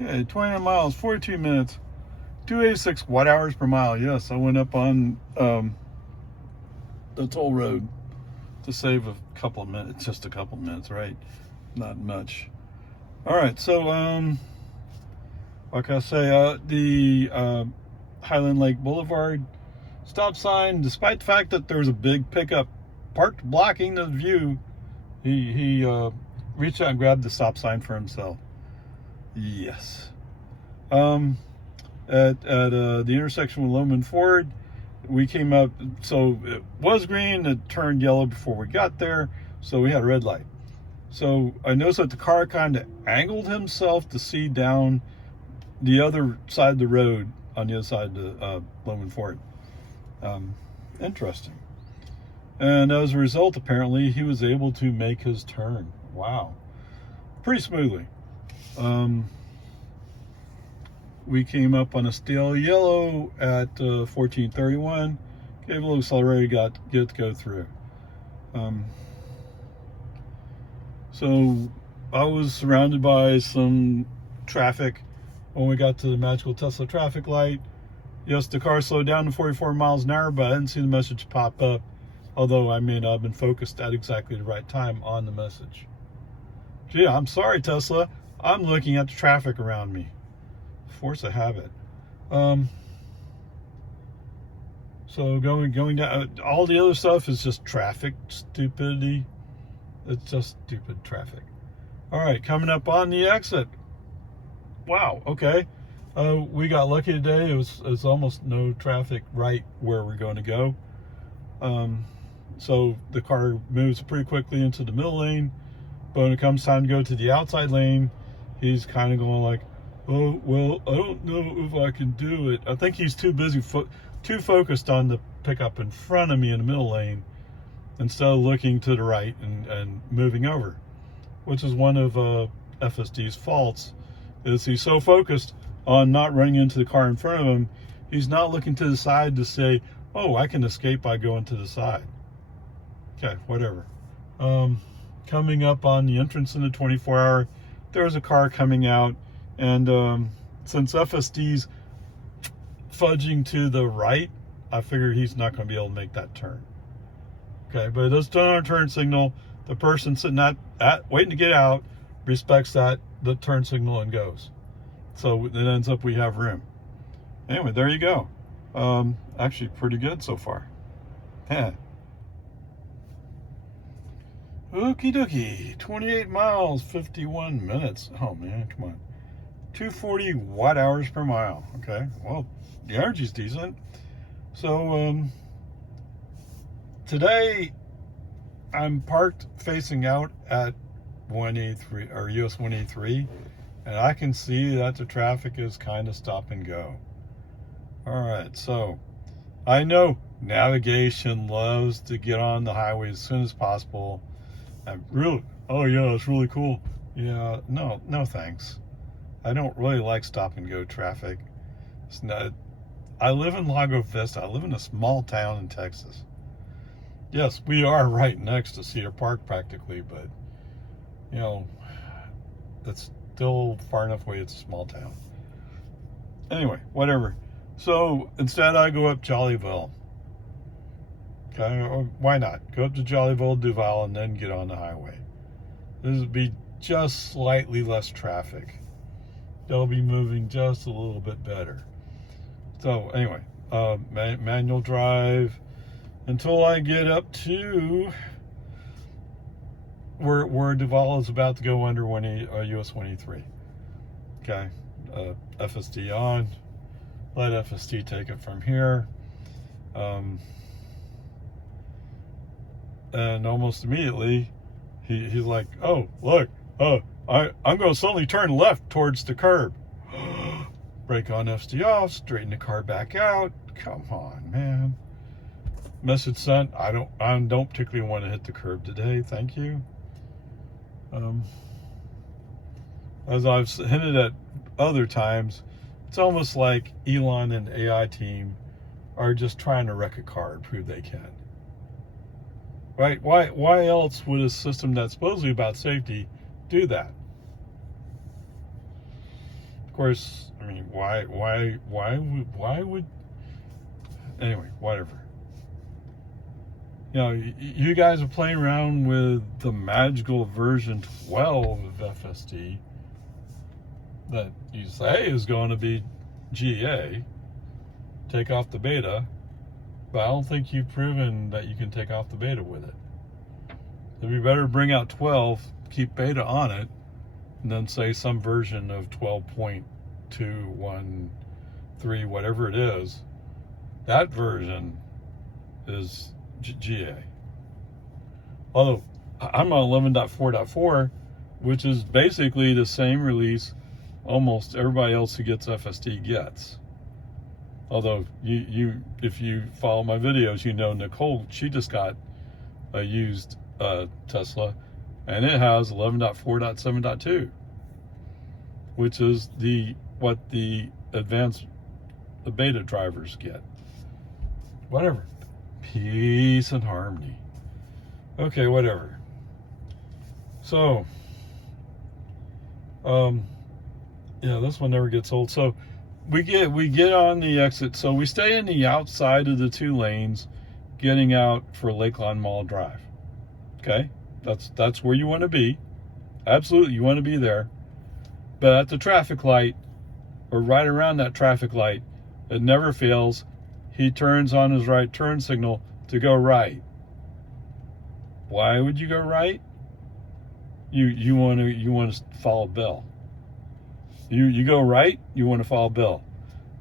Okay, 29 miles, 42 minutes, 286 watt hours per mile. Yes, I went up on the toll road to save a couple of minutes, just a couple of minutes, right? Not much. All right, so like I say, the Highland Lake Boulevard stop sign, despite the fact that there was a big pickup parked blocking the view, he reached out and grabbed the stop sign for himself. Yes. At the intersection with Loman Ford, we came up, so it was green, it turned yellow before we got there, so we had a red light. So I noticed that the car kind of angled himself to see down the other side of the road on the other side of Loman Ford. Interesting. And as a result, apparently, he was able to make his turn. Wow. Pretty smoothly. We came up on a stale yellow at 1431. Gave a little accelerator, get to go through. So I was surrounded by some traffic when we got to the magical Tesla traffic light. Yes, the car slowed down to 44 miles an hour, but I didn't see the message pop up, although I may not have been focused at exactly the right time on the message. Gee, I'm sorry, Tesla. I'm looking at the traffic around me. Force of habit. So going down, all the other stuff is just traffic stupidity. It's just stupid traffic. All right, coming up on the exit. Wow, okay. We got lucky today. It was almost no traffic right where we're going to go. So the car moves pretty quickly into the middle lane, but when it comes time to go to the outside lane, he's kind of going like, oh, well, I don't know if I can do it. I think he's too busy, too focused on the pickup in front of me in the middle lane instead of looking to the right and moving over, which is one of FSD's faults, is he's so focused on not running into the car in front of him, he's not looking to the side to say, oh, I can escape by going to the side. Okay, whatever. Coming up on the entrance in the 24-hour, there's a car coming out, and since FSD's fudging to the right, I figured he's not going to be able to make that turn. Okay, but it does turn on a turn signal. The person sitting waiting to get out respects the turn signal and goes. So it ends up we have room. Anyway, there you go. Actually pretty good so far. Yeah. Okie dokie. 28 miles, 51 minutes. Oh man, come on. 240 watt hours per mile. Okay, well, the energy's decent. So today I'm parked facing out at 183 or US 183, and I can see that the traffic is kind of stop and go. All right, so I know navigation loves to get on the highway as soon as possible. Oh yeah, it's really cool. Yeah, no thanks. I don't really like stop and go traffic. It's not. I live in Lago Vista. I live in a small town in Texas. Yes, we are right next to Cedar Park practically, but you know, it's still far enough away. It's a small town. Anyway, whatever. So instead I go up Jollyville. Okay, or why not? Go up to Jollyville, Duval, and then get on the highway. This would be just slightly less traffic. They'll be moving just a little bit better. So anyway, manual drive until I get up to where Duval is about to go under US 183. Okay, FSD on. Let FSD take it from here. And almost immediately, he's like, oh, look, I'm going to suddenly turn left towards the curb. Brake on, FSD off, straighten the car back out. Come on, man. Message sent. I don't particularly want to hit the curb today. Thank you. As I've hinted at other times, it's almost like Elon and the AI team are just trying to wreck a car and prove they can. Right? Why else would a system that's supposedly about safety do that? Of course, I mean, why would, anyway, whatever. You know, you guys are playing around with the magical version 12 of FSD that you say is going to be GA. Take off the beta, but I don't think you've proven that you can take off the beta with it. It'd be better to bring out 12, keep beta on it, and then say some version of 12.213, whatever it is, that version is GA. Although I'm on 11.4.4, which is basically the same release almost everybody else who gets FSD gets. Although if you follow my videos, you know Nicole, she just got a used Tesla, and it has 11.4.7.2, which is what the advanced beta drivers get. Whatever. Peace and harmony. Okay, whatever. So, yeah, this one never gets old. So we get on the exit. So we stay in the outside of the 2 lanes, getting out for Lakeline Mall Drive. Okay, that's where you want to be. Absolutely, you want to be there. But at the traffic light, or right around that traffic light, it never fails. He turns on his right turn signal to go right. Why would you go right? You want to follow Bill. You go right, you want to follow Bill.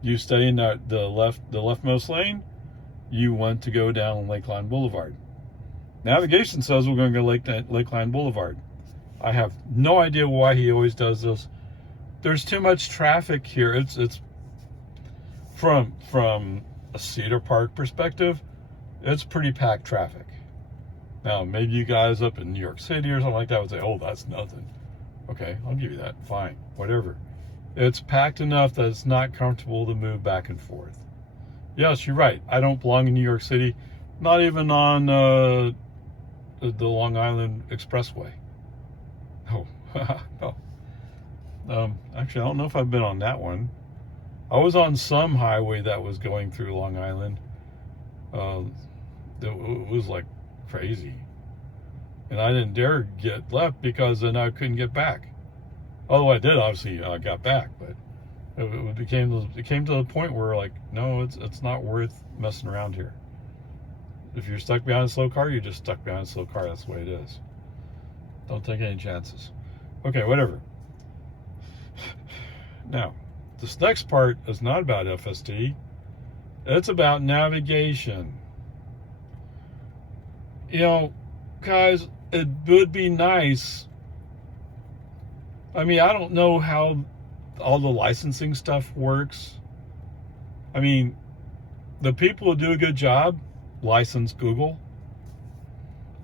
You stay in the leftmost lane, you want to go down Lakeline Boulevard. Navigation says we're going to go Lakeline Boulevard. I have no idea why he always does this. There's too much traffic here. It's from a Cedar Park perspective, it's pretty packed traffic. Now, maybe you guys up in New York City or something like that would say, oh, that's nothing. Okay, I'll give you that. Fine, whatever. It's packed enough that it's not comfortable to move back and forth. Yes, you're right. I don't belong in New York City, not even on the Long Island Expressway. Oh, no. Actually, I don't know if I've been on that one. I was on some highway that was going through Long Island. It was like crazy. And I didn't dare get left because then I couldn't get back. Although I did, obviously, I got back, but it came to the point where, like, no, it's not worth messing around here. If you're stuck behind a slow car, you're just stuck behind a slow car. That's the way it is. Don't take any chances. Okay, whatever. Now, this next part is not about FSD. It's about navigation. You know, guys, it would be nice. I mean, I don't know how all the licensing stuff works. I mean, the people who do a good job license Google.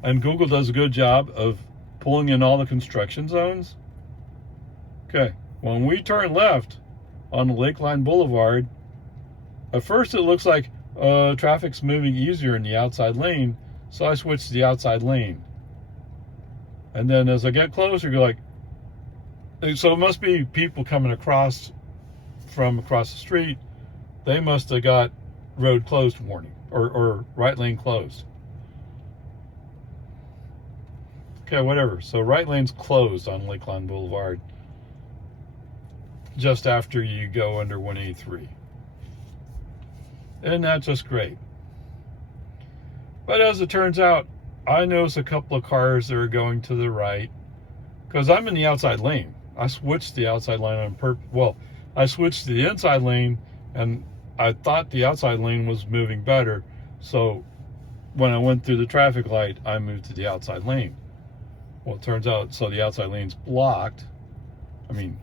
And Google does a good job of pulling in all the construction zones. Okay, when we turn left on the Lakeline Boulevard, at first it looks like traffic's moving easier in the outside lane, so I switch to the outside lane. And then as I get closer, you're like, so it must be people coming across from across the street. They must have got road closed warning or right lane closed. Okay, whatever. So right lane's closed on Lakeline Boulevard just after you go under 183. Isn't that just great? But as it turns out, I noticed a couple of cars that are going to the right because I'm in the outside lane. I switched the outside lane on purpose. Well, I switched to the inside lane, and I thought the outside lane was moving better. So when I went through the traffic light, I moved to the outside lane. Well, it turns out, so the outside lane's blocked. I mean,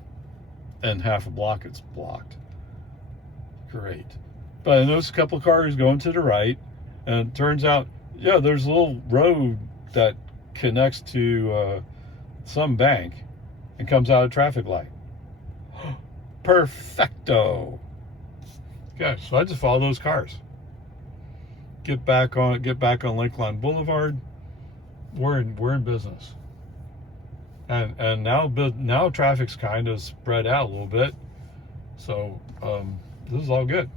and half a block it's blocked. Great. But I noticed a couple of cars going to the right, and it turns out, yeah, there's a little road that connects to some bank and comes out of traffic light. Perfecto. Okay, so I just follow those cars. Get back on Lakeline Boulevard. We're in business. And now traffic's kind of spread out a little bit. So this is all good.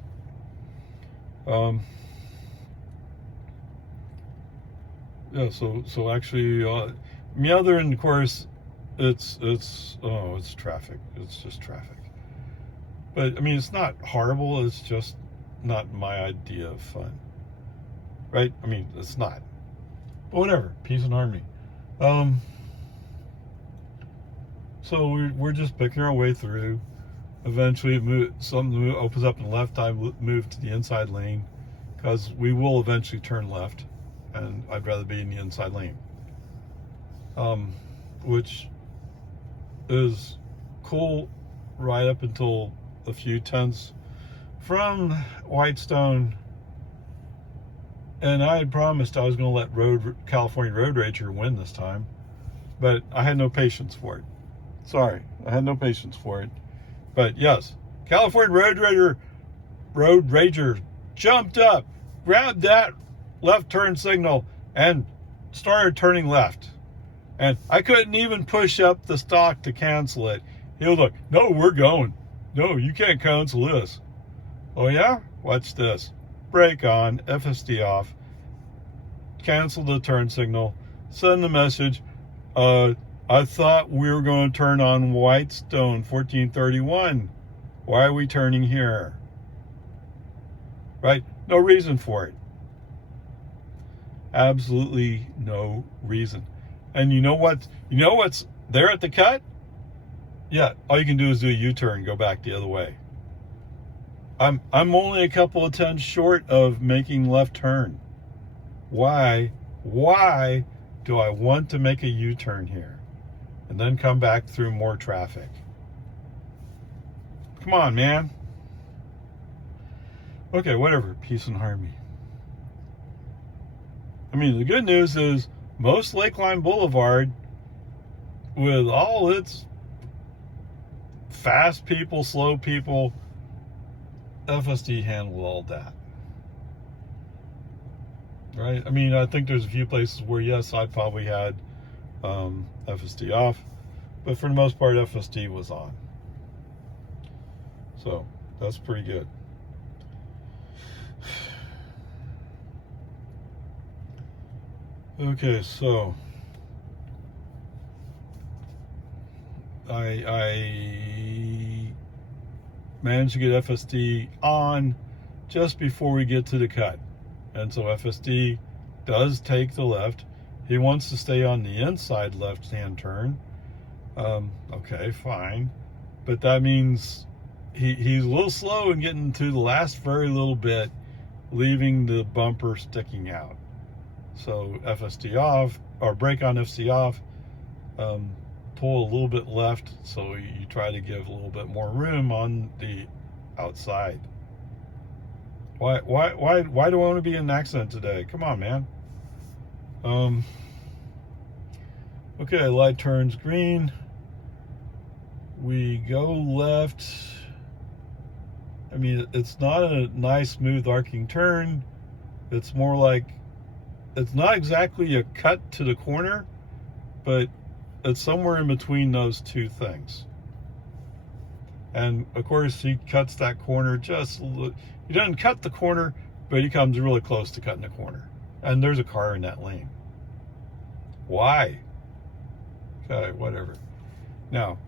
Yeah. So actually, other than, of course, it's traffic. It's just traffic. But I mean, it's not horrible. It's just not my idea of fun, right? I mean, it's not. But whatever. Peace and harmony. So we're just picking our way through. Eventually, something opens up in the left. I move to the inside lane because we will eventually turn left, and I'd rather be in the inside lane, which is cool right up until a few tenths from Whitestone. And I had promised I was going to let California Road Rager win this time, but I had no patience for it. Sorry, I had no patience for it. But yes, California Road Rager jumped up, grabbed that left turn signal, and started turning left. And I couldn't even push up the stalk to cancel it. He was like, "No, we're going. No, you can't cancel this." Oh yeah? Watch this. Brake on, FSD off, cancel the turn signal, send the message, I thought we were going to turn on Whitestone 1431. Why are we turning here? Right? No reason for it. Absolutely no reason. And you know what's there at the cut? Yeah, all you can do is do a U-turn and go back the other way. I'm only a couple of tenths short of making left turn. Why do I want to make a U-turn here and then come back through more traffic? Come on, man. Okay, whatever. Peace and harmony. I mean, the good news is most Lakeline Boulevard, with all its fast people, slow people, FSD handled all that. Right? I mean, I think there's a few places where, yes, I probably had FSD off, but for the most part, FSD was on. So that's pretty good. Okay, so I managed to get FSD on just before we get to the cut. And so FSD does take the left. He wants to stay on the inside left-hand turn. Okay, fine. But that means he's a little slow in getting to the last very little bit, leaving the bumper sticking out. So FSD off, or brake on FSD off, pull a little bit left, so you try to give a little bit more room on the outside. Why do I want to be in an accident today? Come on, man. Okay, light turns green. We go left. I mean, it's not a nice, smooth, arcing turn. It's more like, it's not exactly a cut to the corner, but it's somewhere in between those two things. And of course, he cuts that corner he doesn't cut the corner, but he comes really close to cutting the corner. And there's a car in that lane. Why? Okay, whatever. Now,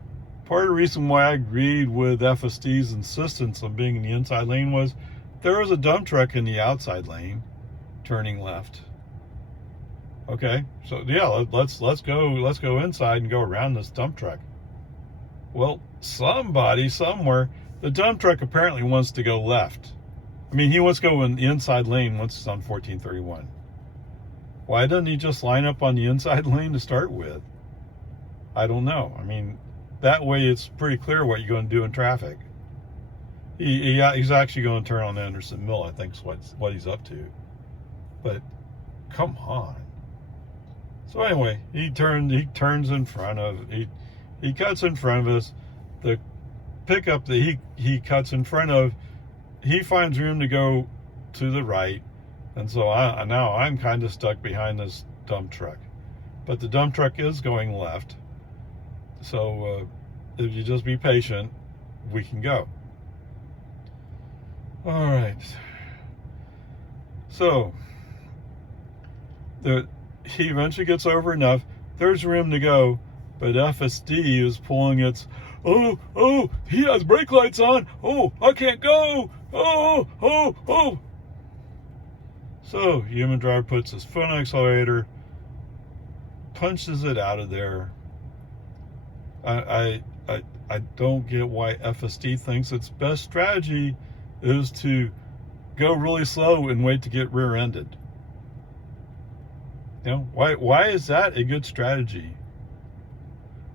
part of the reason why I agreed with FSD's insistence on being in the inside lane was there was a dump truck in the outside lane turning left. Okay, so yeah, let's go inside and go around this dump truck. Well, somebody somewhere, the dump truck apparently wants to go left. I mean, he wants to go in the inside lane once it's on 1431. Why doesn't he just line up on the inside lane to start with? I don't know. I mean, that way it's pretty clear what you're going to do in traffic. He's actually going to turn on Anderson Mill, I think is what he's up to. But come on. So anyway, he turns in front of, he cuts in front of us. The pickup that he cuts in front of, he finds room to go to the right. And so now I'm kind of stuck behind this dump truck. But the dump truck is going left. So if you just be patient, we can go. All right. So he eventually gets over enough. There's room to go, but FSD is pulling its, oh, he has brake lights on. Oh, I can't go. Oh. So human driver puts his foot on the accelerator, punches it out of there. I don't get why FSD thinks its best strategy is to go really slow and wait to get rear-ended. You know, why is that a good strategy?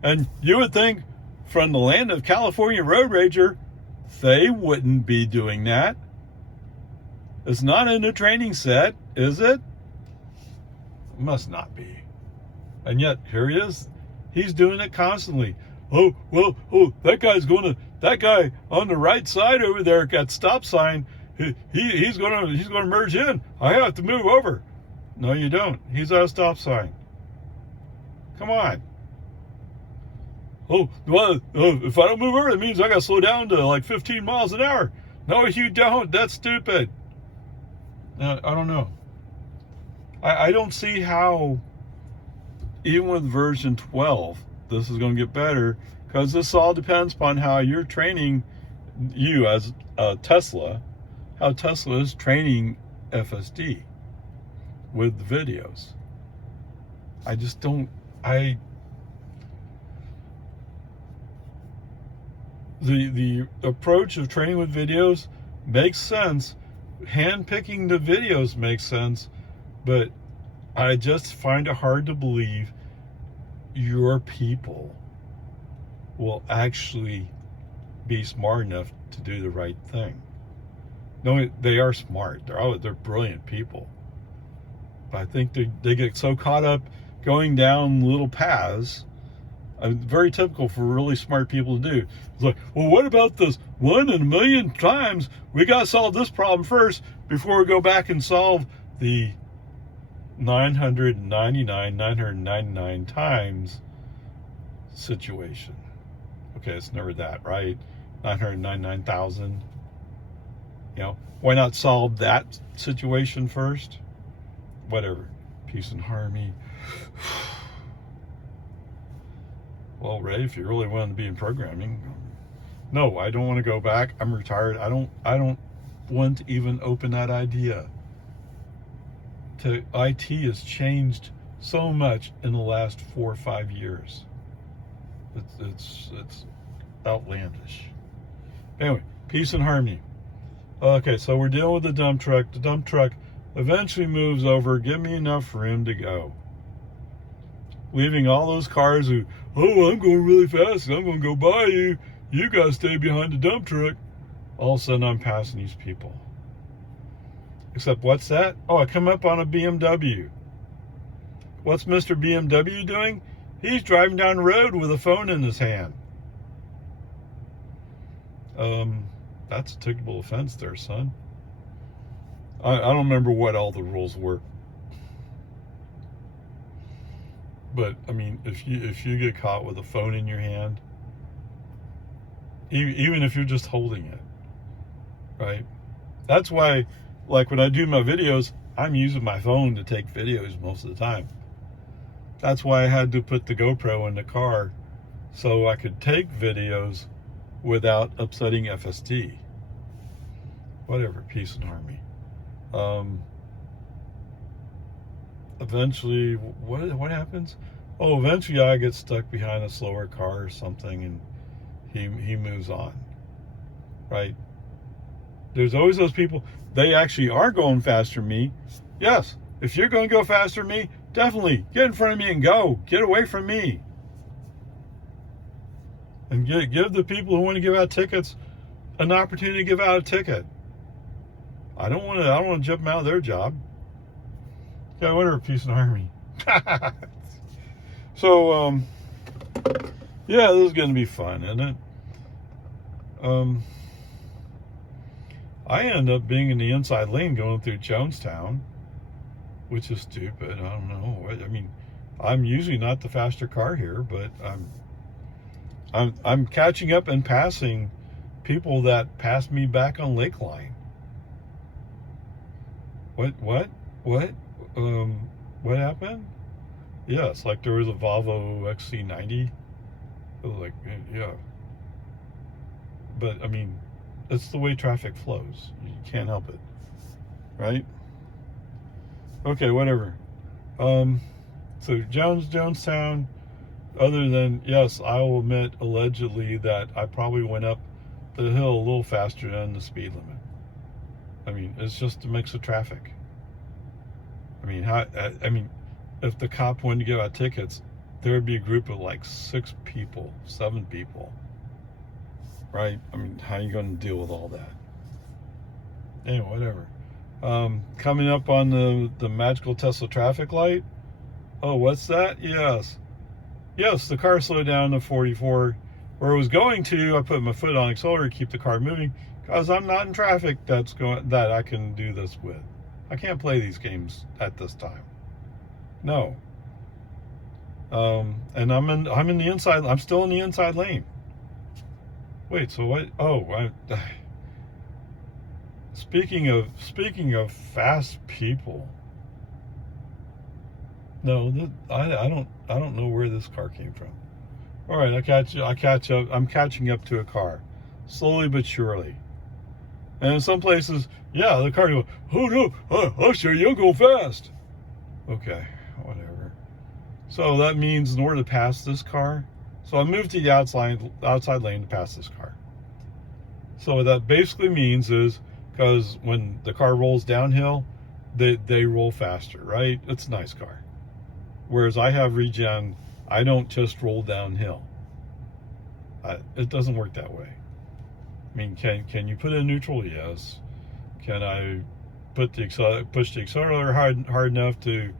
And you would think from the land of California Road Rager, they wouldn't be doing that. It's not in the training set, is it? It must not be. And yet, here he is. He's doing it constantly. That guy on the right side over there at stop sign, he's gonna merge in. I have to move over. No, you don't. He's at a stop sign. Come on. If I don't move over, that means I gotta slow down to like 15 miles an hour. No, you don't. That's stupid. I don't know. I don't see how, even with version 12, this is going to get better, because this all depends upon how you're training, you as Tesla, how Tesla is training FSD with the videos. I just don't, the approach of training with videos makes sense. Handpicking the videos makes sense, but I just find it hard to believe your people will actually be smart enough to do the right thing. No, they are smart. They're brilliant people. But I think they get so caught up going down little paths. Very typical for really smart people to do. It's like, well, what about this 1 in a million times? We got to solve this problem first before we go back and solve the 999 times situation. Okay, it's never that, right? 999,000. You know, why not solve that situation first? Whatever. Peace and harmony. Well, Ray, if you really want to be in programming, no, I don't want to go back. I'm retired. I don't want to even open that idea. IT has changed so much in the last 4 or 5 years. It's outlandish. Anyway, peace and harmony. Okay, so we're dealing with the dump truck. The dump truck eventually moves over. Give me enough room to go. Leaving all those cars who, I'm going really fast. I'm going to go by you. You guys stay behind the dump truck. All of a sudden, I'm passing these people. Except, what's that? Oh, I come up on a BMW. What's Mr. BMW doing? He's driving down the road with a phone in his hand. That's a ticketable offense there, son. I don't remember what all the rules were. But, I mean, if you get caught with a phone in your hand, even if you're just holding it, right? That's why, like, when I do my videos, I'm using my phone to take videos most of the time. That's why I had to put the GoPro in the car, so I could take videos without upsetting FSD. Whatever, peace and harmony. Eventually, what happens? Oh, eventually I get stuck behind a slower car or something, and he moves on, right? There's always those people, they actually are going faster than me. Yes, if you're going to go faster than me, definitely get in front of me and go. Get away from me. And give the people who want to give out tickets an opportunity to give out a ticket. I don't want to jump out of their job. Yeah, whatever, peace and harmony. So, yeah, this is going to be fun, isn't it? I end up being in the inside lane going through Jonestown, which is stupid. I don't know. I mean, I'm usually not the faster car here, but I'm catching up and passing people that passed me back on Lakeline. What? What happened? Yes, like there was a Volvo XC90. It was like, yeah. But I mean, it's the way traffic flows. You can't help it, right? Okay, whatever. So Jonestown. Other than, yes, I will admit allegedly that I probably went up the hill a little faster than the speed limit. I mean, it's just a mix of traffic. I mean, if the cop wanted to give out tickets, there would be a group of like 6 people, 7 people, right? I mean, how are you going to deal with all that? Anyway, whatever. Coming up on the magical Tesla traffic light. Oh, what's that? Yes, the car slowed down to 44. Where it was going to, I put my foot on the accelerator to keep the car moving because I'm not in traffic that I can do this with. I can't play these games at this time. No. And I'm in the inside. I'm still in the inside lane. Wait, so what? Oh, speaking of fast people. No, I don't know where this car came from. All right, I catch up. I'm catching up to a car, slowly but surely. And in some places, yeah, the car goes, oh no, I'll show you, I'll go fast. Okay, whatever. So that means in order to pass this car, so I moved to the outside lane to pass this car. So what that basically means is, because when the car rolls downhill, they roll faster, right? It's a nice car. Whereas I have regen, I don't just roll downhill. It doesn't work that way. I mean, can you put it in neutral? Yes. Can I push the accelerator hard enough to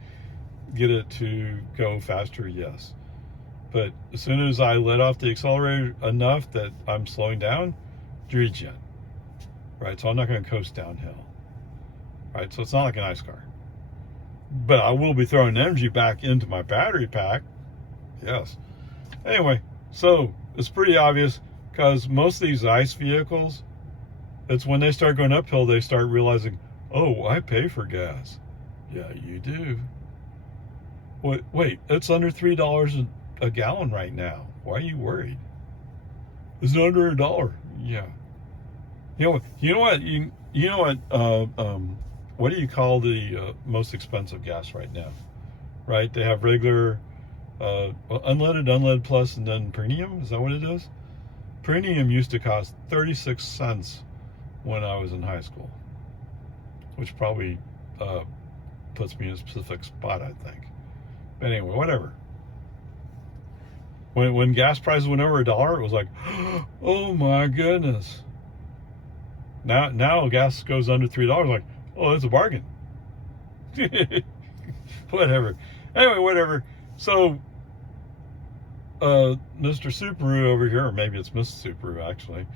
get it to go faster? Yes. But as soon as I let off the accelerator enough that I'm slowing down, regen. Right? So I'm not going to coast downhill. Right? So it's not like an ice car. But I will be throwing energy back into my battery pack. Yes. Anyway, so it's pretty obvious because most of these ICE vehicles, it's when they start going uphill, they start realizing, oh, I pay for gas. Yeah, you do. Wait, it's under $3 a gallon right now. Why are you worried? It's under $1. Yeah. You know what? What do you call the most expensive gas right now? Right? They have regular, unleaded plus, and then premium. Is that what it is? Premium used to cost 36 cents when I was in high school, which probably puts me in a specific spot, I think. But anyway, whatever. When gas prices went over $1, it was like, oh my goodness. Now gas goes under $3, like, oh, that's a bargain. Whatever. Anyway, whatever. So, Mr. Subaru over here, or maybe it's Mrs. Subaru actually,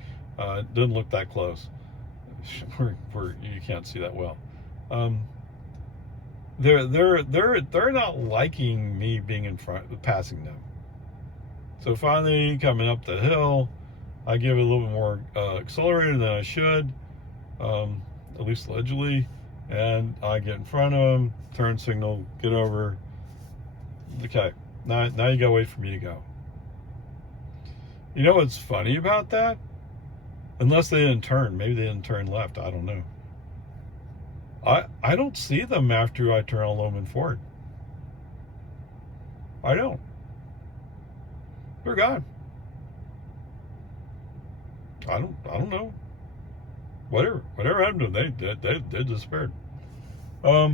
didn't look that close. You can't see that well. They're not liking me being in front, passing them. So finally, coming up the hill, I give it a little bit more accelerator than I should, at least allegedly, and I get in front of them, turn signal, get over. Okay, now you gotta wait for me to go. You know what's funny about that? Unless they didn't turn, maybe they didn't turn left. I don't know. I don't see them after I turn on Loman Ford. I don't. They're gone. I don't know. Whatever happened to them? They disappeared. All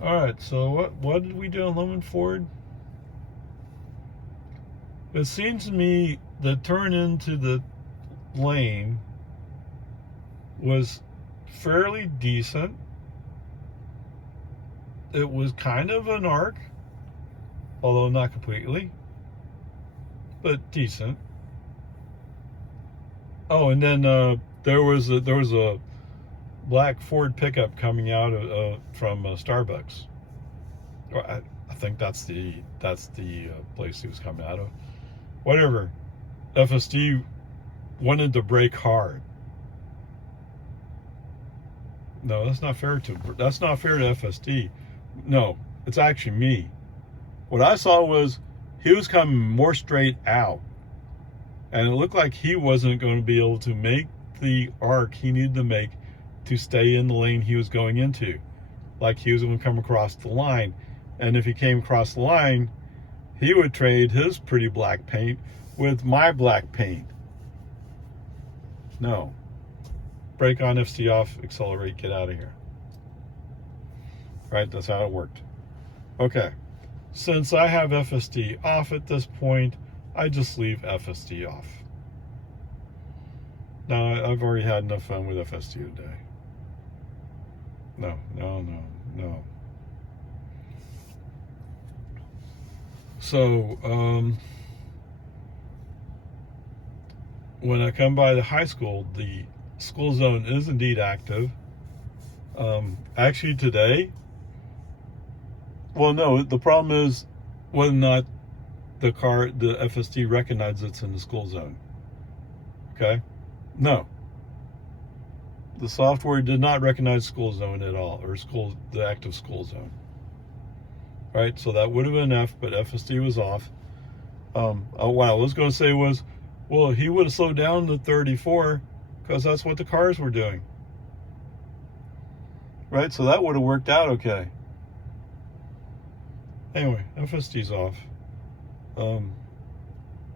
right. So what did we do on Loman Ford? It seems to me the turn into the lane was fairly decent. It was kind of an arc, although not completely, but decent. Oh, and then there was a black Ford pickup coming out from Starbucks. I think that's the place he was coming out of. Whatever. FSD wanted to brake hard. No, that's not fair to FSD. No, it's actually me. What I saw was he was coming more straight out, and it looked like he wasn't going to be able to make the arc he needed to make to stay in the lane he was going into. Like he was going to come across the line, and if he came across the line, he would trade his pretty black paint with my black paint. No. Brake on, FSD off, accelerate, get out of here. Right, that's how it worked. Okay, since I have FSD off at this point, I just leave FSD off. Now, I've already had enough fun with FSD today. No. So, when I come by the high school, the school zone is indeed active. Actually today, well, no, the problem is whether or not the FSD recognizes it's in the school zone. Okay? No. The software did not recognize school zone at all, or the active school zone. Right? So that would have been F, but FSD was off. What I was going to say was, well, he would have slowed down to 34 because that's what the cars were doing. Right? So that would have worked out okay. Anyway, FSD's off. I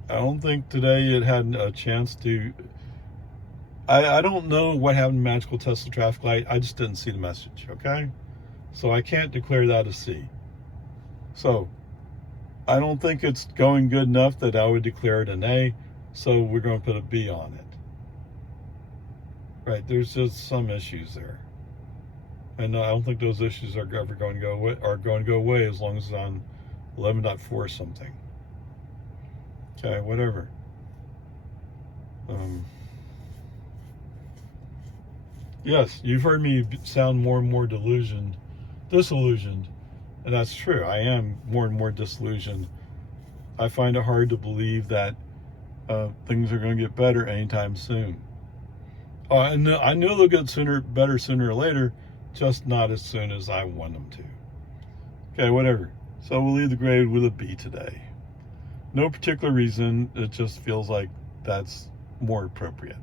don't think today it had a chance to... I don't know what happened to Magical Tesla Traffic Light. I just didn't see the message, okay? So I can't declare that a C. So I don't think it's going good enough that I would declare it an A. So we're going to put a B on it. Right, there's just some issues there. And I don't think those issues are ever going to go away, as long as it's on 11.4 something. Okay, whatever. Yes, you've heard me sound more and more disillusioned, and that's true. I am more and more disillusioned. I find it hard to believe that things are going to get better anytime soon. I know they'll get better sooner or later, just not as soon as I want them to. Okay, whatever. So we'll leave the grade with a B today. No particular reason. It just feels like that's more appropriate.